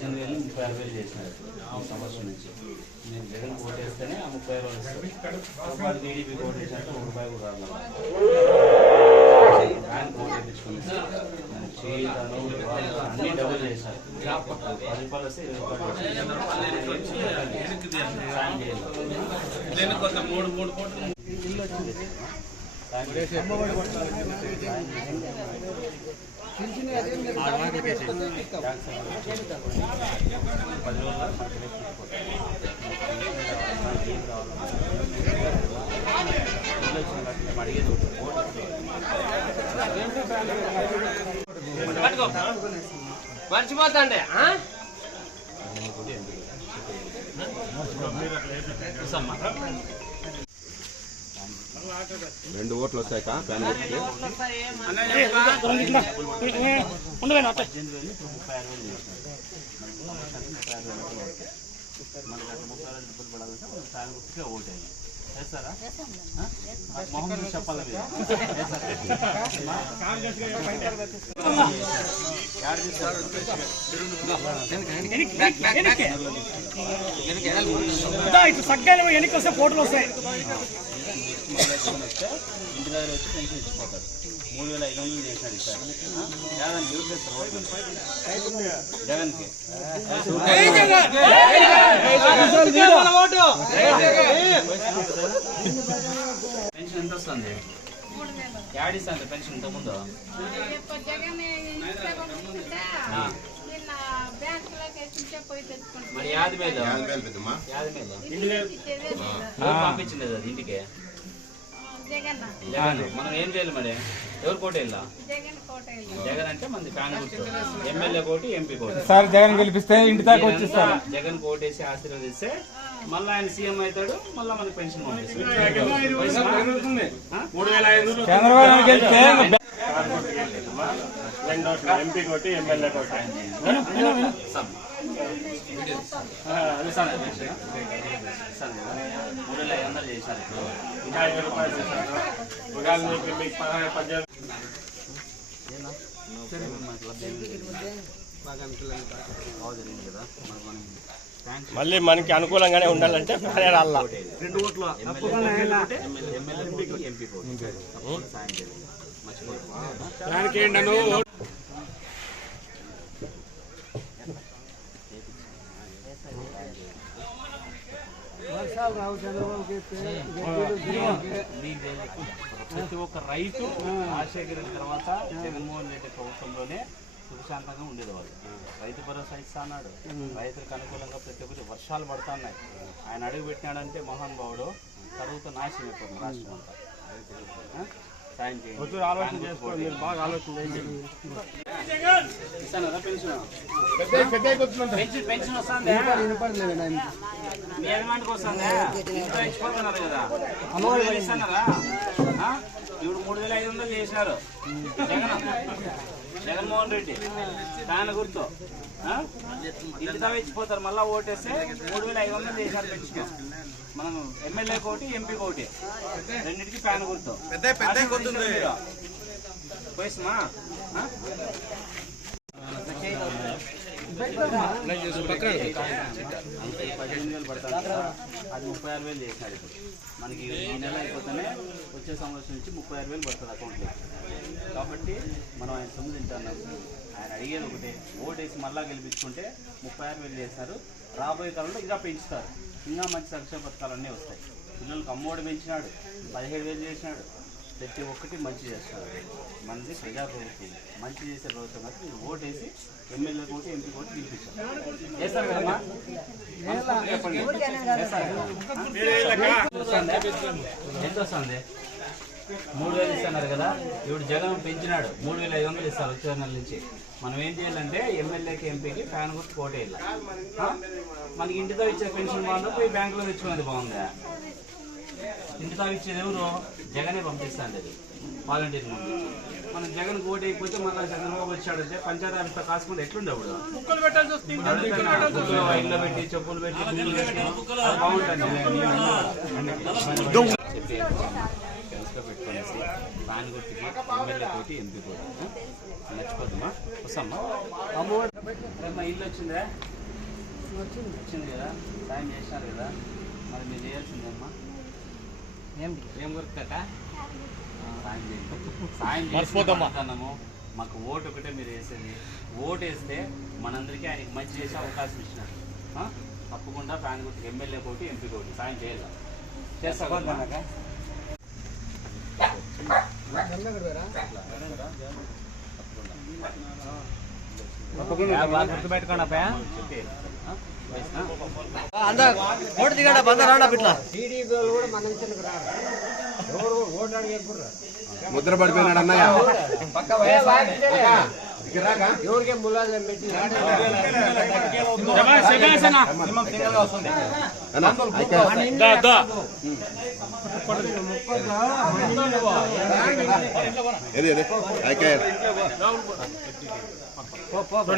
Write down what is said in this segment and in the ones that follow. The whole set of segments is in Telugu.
18,000 36,000 చేసినారు ఈ సంవత్సరం నుంచి. నేను జగన్ ఓటేస్తేనే ఆ 30,000 ఇస్తారు. టీడీపీ ఓటేసినట్టు ₹1 కూడా రాదు. బ్యాంక్ ఓటు వేయించుకుని చేతను అన్ని డబుల్ చేశారు. 10 రూపాయలు వస్తే 20 రూపాయలు ఇల్లు వచ్చింది. మర్చిపోతాండి 2 ఓట్లు వచ్చాక ఫ్యాన్ గుర్తుకి 18,000 మనకి అట్లా 30,000 పడాలంటే ఫ్యాన్ గుర్తుకే ఓటేయాలి. చేస్తారా? మొహం చెప్పాలి మీరు. ఇటు సగ్గాలు వెనక్కి వస్తే ఫోటోలు వస్తాయి. ఇంటి దగ్గర వచ్చి పెన్షన్ ఇచ్చిపోతారు. 3,500 చేసినాడు ఈసారి. జగన్కి ఎవరు చేస్తారు? జగన్కి పెన్షన్ ఎంత వస్తుంది? యాడిస్తుంది పెన్షన్ ఇంతకుముందు? మరి 50,000 పంపించలేదు అది ఇంటికి. జగన్ మనం ఏం చేయాలి మరి? ఎవరు కోట వెళ్ళా? జగన్ అంటే మంది ఫ్యాన్ గుర్తు. ఎమ్మెల్యే కోటి, ఎంపీ కోటి. సార్ జగన్ గెలిపిస్తే ఇంటి దాకా వచ్చేస్తారు. జగన్ కోటేసి ఆశీర్వదిస్తే మళ్ళీ ఆయన సీఎం అవుతాడు. మళ్ళీ మనకి పెన్షన్ చంద్రబాబు గెలిస్తే ఎంపీ కోటి, ఎమ్మెల్యే కోటి. 3,500 చేశారు. ఇంకా 5 రూపాయలు చేశారు. మీకు 18 మళ్ళీ మనకి అనుకూలంగానే ఉండాలంటే 2 ఓట్లు ఎంపీ వర్షాలు రావు. చంద్రబాబు ప్రతి ఒక్క రైతు రాజశేఖర్ తర్వాత జగన్మోహన్ రెడ్డి ప్రభుత్వంలోనే సుఖశాంతంగా ఉండేవాళ్ళు. రైతు భరోసా ఇస్తా అన్నాడు. రైతులకు అనుకూలంగా ప్రతి ఒక్కటి వర్షాలు పడుతున్నాయి. ఆయన అడుగు పెట్టినాడంటే మహానుభావుడు కరువుతో నాశనం అయిపోతుంది రాష్ట్రం అంతా. సాయం చేయండి, ఆలోచన చేసుకోండి. మీరు బాగా ఆలోచన చేయండి. ఇస్తాను కదా పెన్షన్. పెన్షన్ వస్తుంది. మీ యజమానికి వస్తుంది. ఇంట్లో ఇచ్చిపోతున్నారు కదా, ఇస్తున్నారా? ఇప్పుడు 3,500 చేసినారు జగన్మోహన్ రెడ్డి. దాని గుర్తు ఇంటి దాకా ఇచ్చిపోతారు. మళ్ళీ ఓటేస్తే 3,500 చేశారు పెన్షన్. మనం ఎమ్మెల్యే కోటి, ఎంపీ కోటి, రెండింటికి ఫ్యాన్ గుర్తు. పోయిస్తున్నా 15,000 పడతాను. అది 36,000 చేసినాడు. ఇప్పుడు మనకి ఈ నెల అయిపోతేనే వచ్చే సంవత్సరం నుంచి 36,000 పడుతుంది అకౌంట్లో. కాబట్టి మనం ఆయన సొమ్ము తింటున్నాం. ఆయన అడిగేది ఒకటే, ఓటేసి మళ్ళా గెలిపించుకుంటే 36,000 చేస్తారు. రాబోయే కాలంలో ఇంకా పెంచుతారు. ఇంకా మంచి సంక్షేమ పథకాలన్నీ వస్తాయి. పిల్లలకు అమ్మఒడి పెంచినాడు, 17,000 చేసినాడు. ప్రతి ఒక్కటి మంచి చేస్తున్నారు. మనది ప్రజాప్రభుత్వం, మంచి చేసే ప్రభుత్వం కాబట్టి మీరు ఓటేసి ఎమ్మెల్యే కోటి, ఎంపీ కోటి గెలిపించారు. చేస్తారు కదమ్మా? చెప్పండి. ఎంత వస్తుంది? 3,000 ఇస్తున్నారు కదా. ఇప్పుడు జగన్ పెంచినాడు, 3,500 ఇస్తారు వచ్చే నెల నుంచి. మనం ఏం చేయాలంటే ఎమ్మెల్యేకి, ఎంపీకి ఫ్యాన్ గుర్తు కోటేయాలి. మనకి ఇంటితో ఇచ్చే పెన్షన్ బాగుందా, పోయి బ్యాంకులో తెచ్చుకునేది బాగుందా? ఇంటితో ఇచ్చేది ఎవరు? జగనే పంపిస్తాను అది వాలంటీర్ ముందు. మనం జగన్ ఓటు అయిపోతే మళ్ళీ చంద్రబాబు వచ్చాడంటే పంచాయతీ ఆఫీస్తో కాసుకుంటే ఎట్లుండే ఇప్పుడు? ఇల్లు పెట్టి, చెప్పులు పెట్టి, బాగుంటుంది. పెట్టుకునేసి ఫ్యాన్ గుర్తుకి, ఎమ్మెల్యే కోటి, ఎంపీ కోటి. మర్చిపోద్దమ్మా, వస్తామ్మా. ఇల్లు వచ్చిందే. వచ్చింది కదా, సాయం చేసినారు కదా, మరి మీరు చేయాల్సిందమ్మా ఏం గుర్తుట సాయం చేయండి. సాయం చేస్తున్నాము. మాకు ఓటు ఒకటే మీరు వేసేది. ఓటు వేస్తే మనందరికీ ఆయనకి మంచి చేసే అవకాశం ఇచ్చినారు. తప్పకుండా ఫ్యాన్ గుర్తుకు ఎమ్మెల్యే కోటి, ఎంపీ కోటి సాయం చేయాలి. చేస్తా గుర్తుపెట్టుకోండి అప్ప ఓటు దిగడ బందరాడా బిట్లా ముద్ర పడిపోయినాడు అన్నయ్య. ఎవరికే ములాజం పెట్టి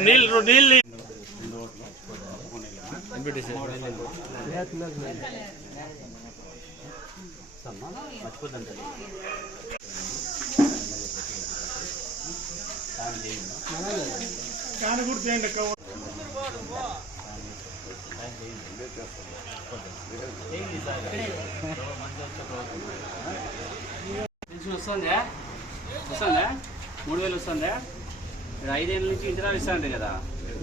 నీళ్ళు మర్చిపోద్దంటే పెన్షన్ వస్తుందా? 3000 వస్తుందా? 5 ఏళ్ళ నుంచి ఇంటి దాకా ఇస్తాంటే కదా,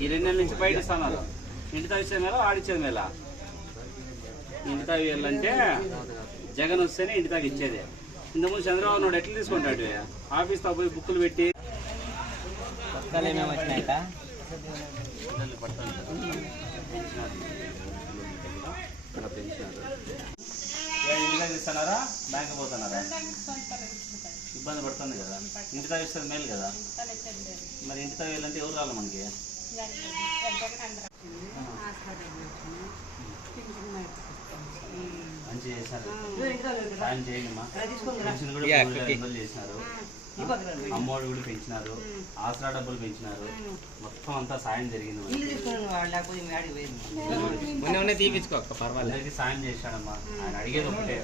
ఈ 2 నెలల నుంచి బయట ఇస్తున్నారు. ఇంటి దాకా ఇచ్చే మేళ, ఆడిచ్చేది మేళ. ఇంటి దాకా వెళ్ళాలంటే జగన్ వస్తేనే ఇంటి దాకా ఇచ్చేది. ఇంతకుముందు చంద్రబాబు నాయుడు ఎట్లా తీసుకుంటాడు? ఆఫీస్ తో పోయి బుక్కులు పెట్టి ఇస్తున్నారా, బ్యాంక్ పోతున్నారా? ఇబ్బంది పడుతుంది కదా. ఇంటి దాకా ఇస్తుంది మేలు కదా. మరి ఇంటి దాకా వెళ్ళాలంటే ఎవరు రావాలి మనకి? మంచి చేశారు, సాయం చేయండి అమ్మా. పెన్షన్ కూడా 3,500 చేసినారు. అమ్మఒడి కూడా పెంచినారు, ఆసరా డబ్బులు పెంచినారు. మొత్తం అంతా సాయం జరిగింది. తీపించుకోక పర్వాలేదు. అందరికీ సాయం చేశాడమ్మా. ఆయన అడిగేది ఒకటే,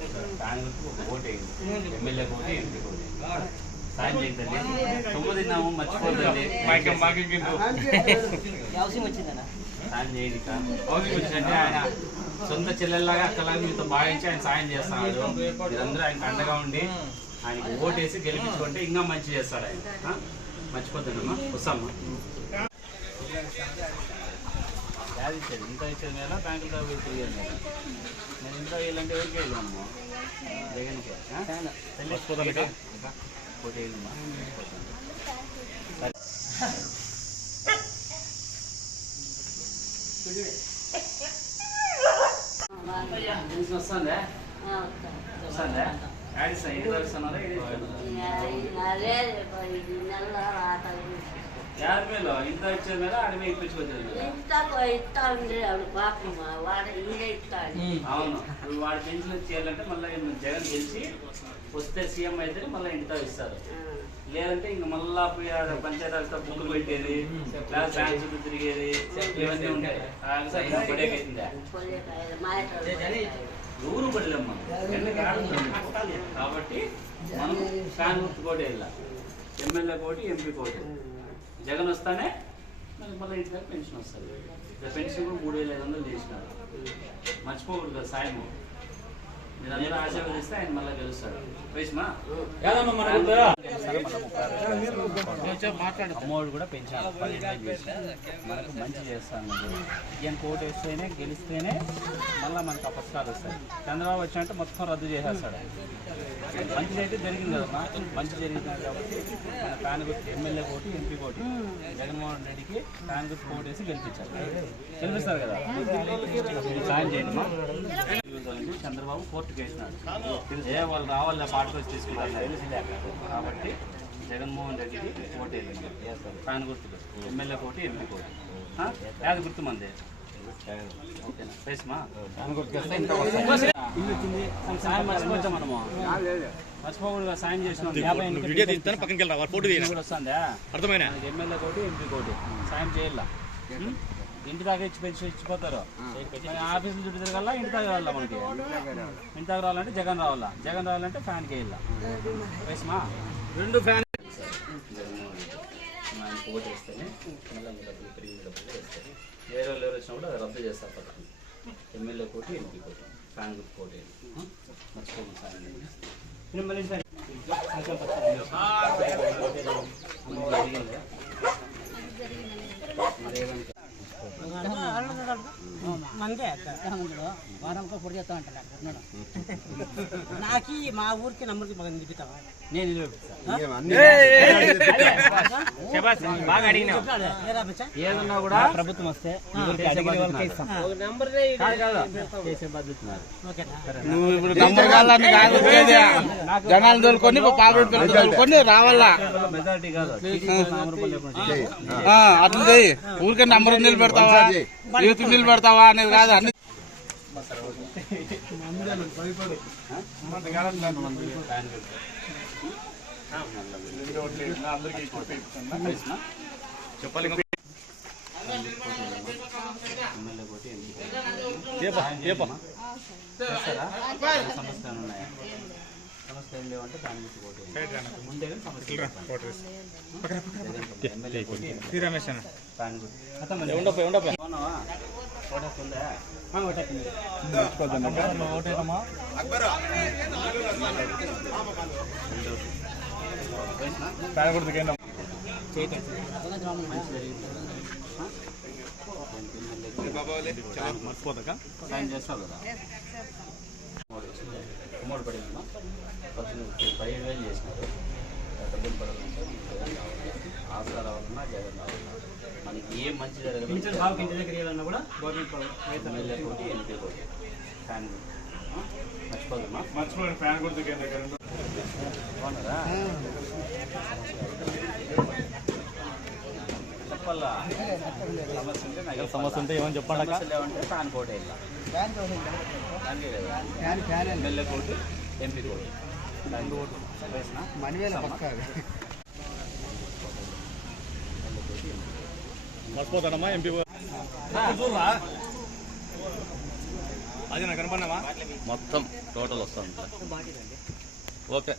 దాని గురించి ఒక ఓటు వేయండి. ఎమ్మెల్యే కోటి, ఎంపీ కోటి సాయం చేయండి. సొమ్ము తిన్నాము, మర్చిపోతుంది. సాయం చేయండి. వచ్చిందంటే ఆయన సొంత చెల్లెల్లాగా అక్కలాగా మీతో భావించి ఆయన సాయం చేస్తున్నాడు. మీరందరూ ఆయనకు అండగా ఉండి ఆయనకి ఓటేసి గెలిపించుకుంటే ఇంకా మంచి చేస్తాడు ఆయన. మర్చిపోతానమ్మా, వస్తామ్మా. యాది ఇచ్చేది ఇంత ఇచ్చేది మేళ, బ్యాంకుల దాకా పోయి తిరిగేది మేళ. నేను ఇంత వేయాలంటే ఎవరికి వెళ్ళాము? జగన్కి. ఓటు వేయమ్మా. వస్తుందా? వస్తుందా? యాడిస్తా ఇంటి దాకా ఇస్తున్నారా? 50,000 ఇంత వచ్చేది మేళ, ఆడ మీద ఇప్పించుకొచ్చేది. అవును, వాడి పెన్షన్ చేయాలంటే మళ్ళీ జగన్ గెలిచి వస్తే సీఎం అయితే మళ్ళీ ఇంటితో ఇస్తారు. లేదంటే ఇంక మళ్ళా పోయి పంచాయతీ ఆఫీస్తో బుక్కులు పెట్టేది, బ్యాంక్ చుట్టూ తిరిగేది, ఇవన్నీ ఉంటాయి. పడేకైతుందా? ఊరు పడలేమ్మా. కాబట్టి మనం ఫ్యాన్ గుర్తు కోటి వెళ్ళాలి. ఎమ్మెల్యే కోటి, ఎంపీ కోటి. జగన్ వస్తానే మళ్ళీ ఇంటి దగ్గర పెన్షన్ వస్తుంది. పెన్షన్ కూడా 3,500 చేసినారు. మర్చిపోకూడదు కదా సాయం. మీరు అందరూ ఆశీర్వదిస్తే ఆయన మళ్ళీ గెలుస్తాడు. అమ్మఒడి కూడా పెంచాలి, 12,000 చేశారు. మనకు మంచి చేస్తాను. ఈయన కోట్ వేస్తేనే గెలిస్తేనే మళ్ళీ మనకు ఆ పథకాలు వస్తాయి. చంద్రబాబు వచ్చినట్టు మొత్తం రద్దు చేసేస్తాడు. మంచి అయితే జరిగింది కదమ్మా, మంచి జరిగింది కాబట్టి మన ఫ్యాన్ గుర్తు ఎమ్మెల్యే కోటి, ఎంపీ కోటి జగన్మోహన్ రెడ్డికి ఫ్యాన్ గుర్తు కోట్ వేసి గెలిపించారు. గెలిపిస్తారు కదా, సాయం చేయండి. చంద్రబాబు కోర్టుకు వేసినాడు. వాళ్ళు రావాల పార్టీకి వచ్చి తీసుకుంటారు కాబట్టి జగన్మోహన్ రెడ్డికి ఓటు వేయండి. ఫ్యాన్ గుర్తుకు ఎమ్మెల్యే కోటి, ఎంపీ కోటి. యాది గుర్తు మంది ఓకేనా? పేస్మా సాయం మర్చిపోతాం మనము. మర్చిపోకూడదు, సాయం చేసినాం. 50 వస్తుందా? అర్థమైనా? ఎమ్మెల్యే కోటి, ఎంపీ కోటి సాయం చేయాల. ఇంటి దాకా ఇచ్చి పెన్షన్ ఇచ్చిపోతారు. ఆఫీసులు చుట్టూ తిరగాల, ఇంటి దాకా రావాలా మనకి. ఇంటి దాకా రావాలంటే జగన్ రావాలా, జగన్ రావాలంటే ఫ్యాన్కి వేయాల. వేసమా? 2 ఫ్యాన్ ఓటు వేస్తేనే మళ్ళీ డబ్బులు పెరిగిన డబ్బులు వేస్తారు. వేరే వాళ్ళు ఎవరు వచ్చినప్పుడు అది రద్దు చేస్తారు పథకం. ఎమ్మెల్యే కోటి ఎంపీ కోటి ఫ్యాన్ గుర్తు కోటి మర్చిపోకుండా వారంలో పొడి చేస్తా అంటారు నాకు మా ఊరికి నంబర్కి బాగా నిలుపుతావా నేను నిలబెడతాను. బాగా అడిగినావు. ఏదన్నా కూడా ప్రభుత్వం వస్తే చేసే బాధ్యత నాది. నువ్వు ఇప్పుడు నంబర్ కావాలని కాదు జనాలు తోలుకొని పాపడి పిల్లలు తోలుకొని రావాలా మెజారిటీ కాదు అట్లా చేయి. ఊరికే నంబర్ నిలబెడతావా యూత్ నిలబెడతావా అనేది కాదు అన్ని చెప్పాలి. ఎమ్మెల్యే కోటి సమస్యలు ఉన్నాయా? సమస్య ఏం లేవంటే ఫ్యాన్ గుర్తు కోటి ఉంటే కానీ సమస్య ఎమ్మెల్యే కోటి ఫ్యాన్ గుర్తు అవునావా? ఫోటోస్ ఉందా? సాయం చేస్తావు కదా. ఉమ్మడి పడిందమ్మా 17,000 చేసినారు. డబ్బులు పడాలంటే ఆసరా రావాలన్నా జగన్ రావాలన్నా మనకి ఏం మంచి జరగదు. ఎమ్మెల్యే కోటి ఎంపీ కోటి ఫ్యాన్ మర్చిపోదమ్మా. మర్చిపోయిన ఫ్యాన్ గుర్తుకే దగ్గర బాగున్నారా? చెప్పాలా సమస్య ఉంటే ఏమని చెప్పండి. సమస్య లేవంటే ఫ్యాన్ కోటి వెళ్ళా దానికే కదా ఎమ్మెల్యే కోటి ఎంపీ కోటి మర్చిపోతాడమ్మా ఎంపీ అది నాకు కనపడినావా మొత్తం టోటల్ వస్తుంది. ఓకే.